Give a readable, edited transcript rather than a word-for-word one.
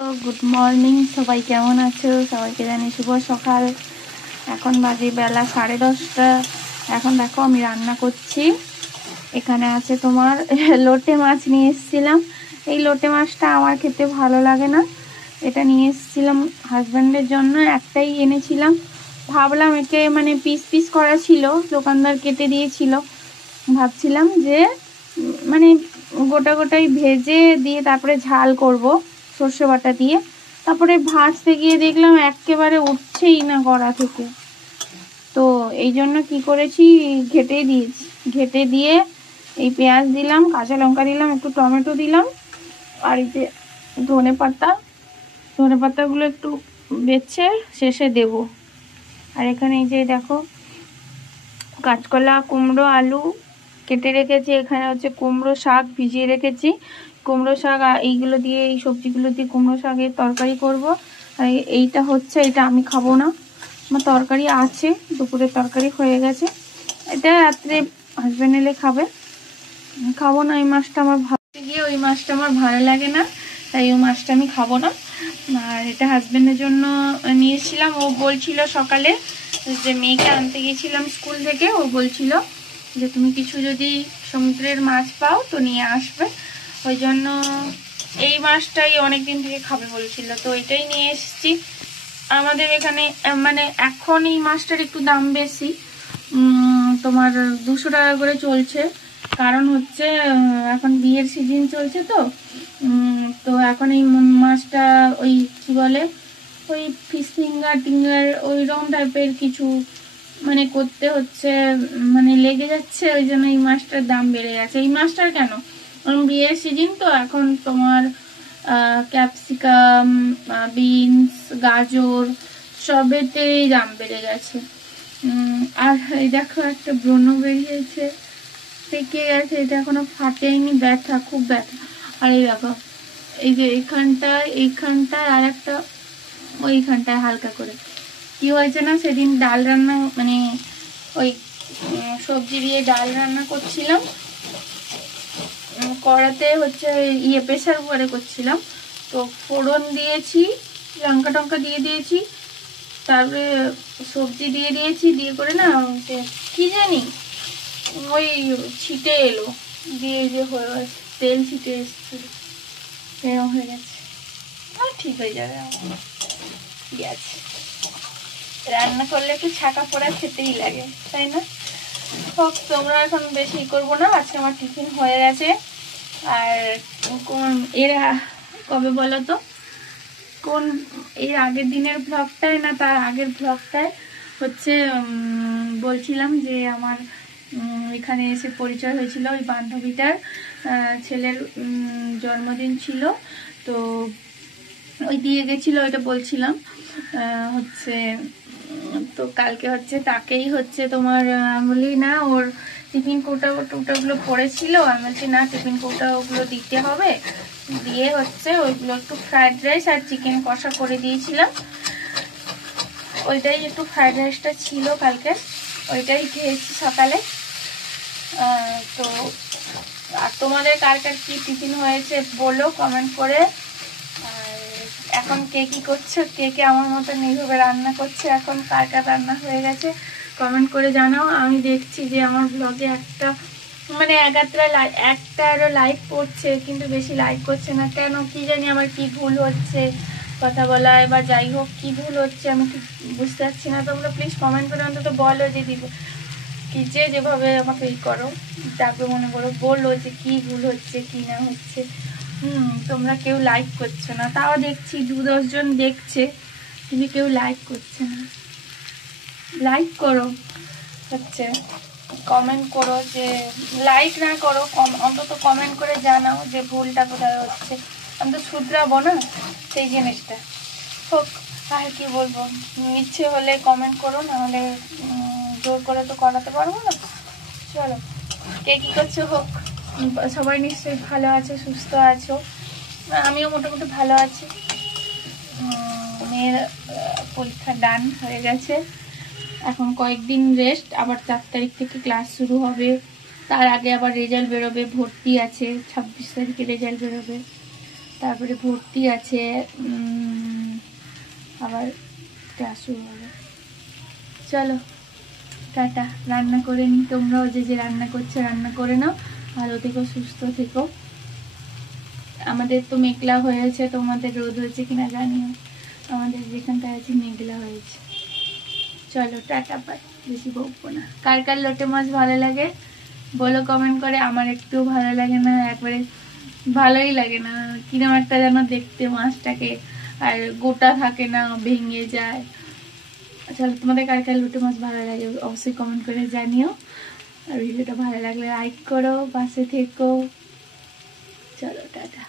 তো good morning, সবাই কেমন আছো? সবাইকে জানি শুভ সকাল। এখন বাজে বেলা 10:30। এখন দেখো আমি রান্না করছি। এখানে আছে তোমার লোটে মাছ নিয়ে এসেছিলাম। এই লোটে মাছটা আমার খেতে ভালো লাগে না, এটা নিয়ে এসেছিলাম হাজব্যান্ডের জন্য। একটাই এনেছিলাম, ভাবলাম একে মানে পিস পিস করা ছিল, দোকানদার কেটে দিয়েছিল। ভাবছিলাম যে মানে গোটা গোটাই ভেজে দিয়ে তারপরে ঝাল করব সর্ষে বাটা দিয়ে। তারপরে ভাজতে গিয়ে দেখলাম একেবারে উঠছেই না কড়া থেকে। তো এই জন্য কি করেছি, ঘেটে দিয়েছি। ঘেটে দিয়ে এই পেঁয়াজ দিলাম, কাঁচা লঙ্কা দিলাম, একটু টমেটো দিলাম, আর এই যে ধনে পাতাগুলো একটু বেছে শেষে দেব। আর এখানে এই যে দেখো কাঁচকলা, কুমড়ো, আলু কেটে রেখেছি। এখানে হচ্ছে কুমড়ো শাক ভিজিয়ে রেখেছি। কুমড়ো শাক এইগুলো দিয়ে, এই সবজিগুলো দিয়ে কুমড়ো শাকের তরকারি করব। আর এইটা হচ্ছে, এটা আমি খাবো না, আমার তরকারি আছে, দুপুরের তরকারি হয়ে গেছে। এটা রাত্রে হাজব্যান্ড এলে খাবে, খাবো না। এই মাছটা আমার ভাবতে গিয়ে ওই মাছটা আমার ভালো লাগে না, তাই ওই মাছটা আমি খাবো না। আর এটা হাজব্যান্ডের জন্য নিয়েছিলাম। ও বলছিল সকালে, যে মেয়েকে আনতে গেছিলাম স্কুল থেকে, ও বলছিল যে তুমি কিছু যদি সমুদ্রের মাছ পাও তো নিয়ে আসবে। ওই জন্য এই মাছটাই অনেকদিন থেকে খাবে বলছিল, তো এটাই নিয়ে এসেছি। আমাদের এখানে মানে এখন এই মাছটার একটু দাম বেশি, তোমার 200 টাকা করে চলছে। কারণ হচ্ছে এখন বিয়ের সিজন চলছে, তো এখন এই মাছটা ওই কি বলে, ওই ফিশ টিঙ্গার ওই রকম টাইপের কিছু মানে করতে হচ্ছে, মানে লেগে যাচ্ছে। ওই জন্য এই মাছটার দাম বেড়ে গেছে। এই মাছটার কেন, বিয়ের সিজন তো এখন তোমার ক্যাপসিকাম, বিনস, গাজর সবেতেই দাম বেড়ে গেছে। আর এই দেখো একটা ব্রণ বেরিয়েছে, পেকে গেছে, এটা এখনো ফাটেনি, ব্যথা, খুব ব্যথা। আর এই দেখো এই যে এইখানটায় আর একটা ওইখানটায় হালকা করে কি হয়েছে না, সেদিন ডাল রান্না মানে ওই সবজি দিয়ে ডাল রান্না করছিলাম, কড়াতে হচ্ছে প্রেসার কুকারে করছিলাম। তো ফোড়ন দিয়েছি, লঙ্কা টঙ্কা দিয়ে দিয়েছি, তারপরে সবজি দিয়ে দিয়েছি, দিয়ে করে না কি জানি ওই ছিটে এলো, দিয়ে যে হয়ে গেছে, তেল ছিটে এসেছিল, এরকম হয়ে গেছে। আর ঠিক হয়ে যাবে, কি আছে, রান্না করলে একটু ছাকা পোড়া খেতেই লাগে, তাই না? হোক, তোমরা এখন বেশি করবো না, আজকে আমার টিফিন হয়ে গেছে। আর এরা কবে বলো তো, কোন এর আগের দিনের ব্লগটায় না তার আগের ব্লগটায় হচ্ছে বলছিলাম যে আমার এখানে এসে পরিচয় হয়েছিল ওই বান্ধবীটার ছেলের জন্মদিন ছিল, তো ওই দিয়ে গেছিলো, ওইটা বলছিলাম। হচ্ছে তো কালকে হচ্ছে তাকেই হচ্ছে তোমার বলি না, ওর টিফিন কৌটাগুলো পড়েছিল, আমি বলছি না টিফিন কৌটা ওগুলো দিতে হবে, দিয়ে হচ্ছে ওইগুলো একটু ফ্রাইড রাইস আর চিকেন কষা করে দিয়েছিলাম। ওইটাই একটু ফ্রাইড রাইসটা ছিল কালকে, ওইটাই খেয়েছি সকালে। তো আর তোমাদের কার কার কি টিফিন হয়েছে বলো কমেন্ট করে। আর এখন কে কি করছো, কে কে আমার মতন এইভাবে রান্না করছে, এখন কার কার রান্না হয়ে গেছে কমেন্ট করে জানাও। আমি দেখছি যে আমার ব্লগে একটা মানে একটারও লাইক করছে, কিন্তু বেশি লাইক করছে না কেন কি জানি, আমার কি ভুল হচ্ছে কথা বলায় বা যাই হোক, কি ভুল হচ্ছে আমি ঠিক বুঝতে পারছি না। তোমরা প্লিজ কমেন্ট করে অন্তত বলো যে দিব কি, যেভাবে আমাকে ই করো, যাকে মনে করো বলো যে কি ভুল হচ্ছে কি না হচ্ছে। তোমরা কেউ লাইক করছো না, তাও দেখছি 2-10 জন দেখছে, কিন্তু কেউ লাইক করছে না। লাইক করো, হচ্ছে কমেন্ট করো, যে লাইক না করো অন্তত কমেন্ট করে জানাও যে ভুলটা কোথায় হচ্ছে, আমি তো শুধরাবো না সেই জিনিসটা। হোক, আর কি বলবো, ইচ্ছে হলে কমেন্ট করো, নাহলে জোর করে তো করাতে পারবো না। চলো, কে কী করছো হোক, সবাই নিশ্চয়ই ভালো আছো, সুস্থ আছো, আমিও মোটামুটি ভালো আছি। মেয়ের পরীক্ষা ডান হয়ে গেছে, এখন কয়েকদিন রেস্ট, আবার 4 তারিখ থেকে ক্লাস শুরু হবে। তার আগে আবার রেজাল্ট বেরোবে, ভর্তি আছে 26 তারিখে রেজাল্ট বেরোবে। তারপরে ভর্তি আছে, আবার শুরু হবে। চলো টাটা, রান্না করে নি, তোমরাও যে যে রান্না করছো রান্না করে নাও, ভালো থেকো সুস্থ থেকো। আমাদের তো মেঘলা হয়েছে, তোমাদের রোদ হয়েছে কিনা জানিও, আমাদের যেখানটায় আছে মেঘলা হয়েছে। চলো টাটা বাই, বেশি বকবো না। কার কার লোটে মাছ ভালো লাগে বলো কমেন্ট করে। আমার একটু ভালো লাগে না, একবারে ভালোই লাগে না, কিরম একটা যেন দেখতে মাছটাকে, আর গোটা থাকে না, ভেঙে যায়। চলো তোমাদের কার কার লোটে মাছ ভালো লাগে অবশ্যই কমেন্ট করে জানিও, আর ভিডিওটা ভালো লাগলে লাইক করো, পাশে থেকো। চলো টাটা।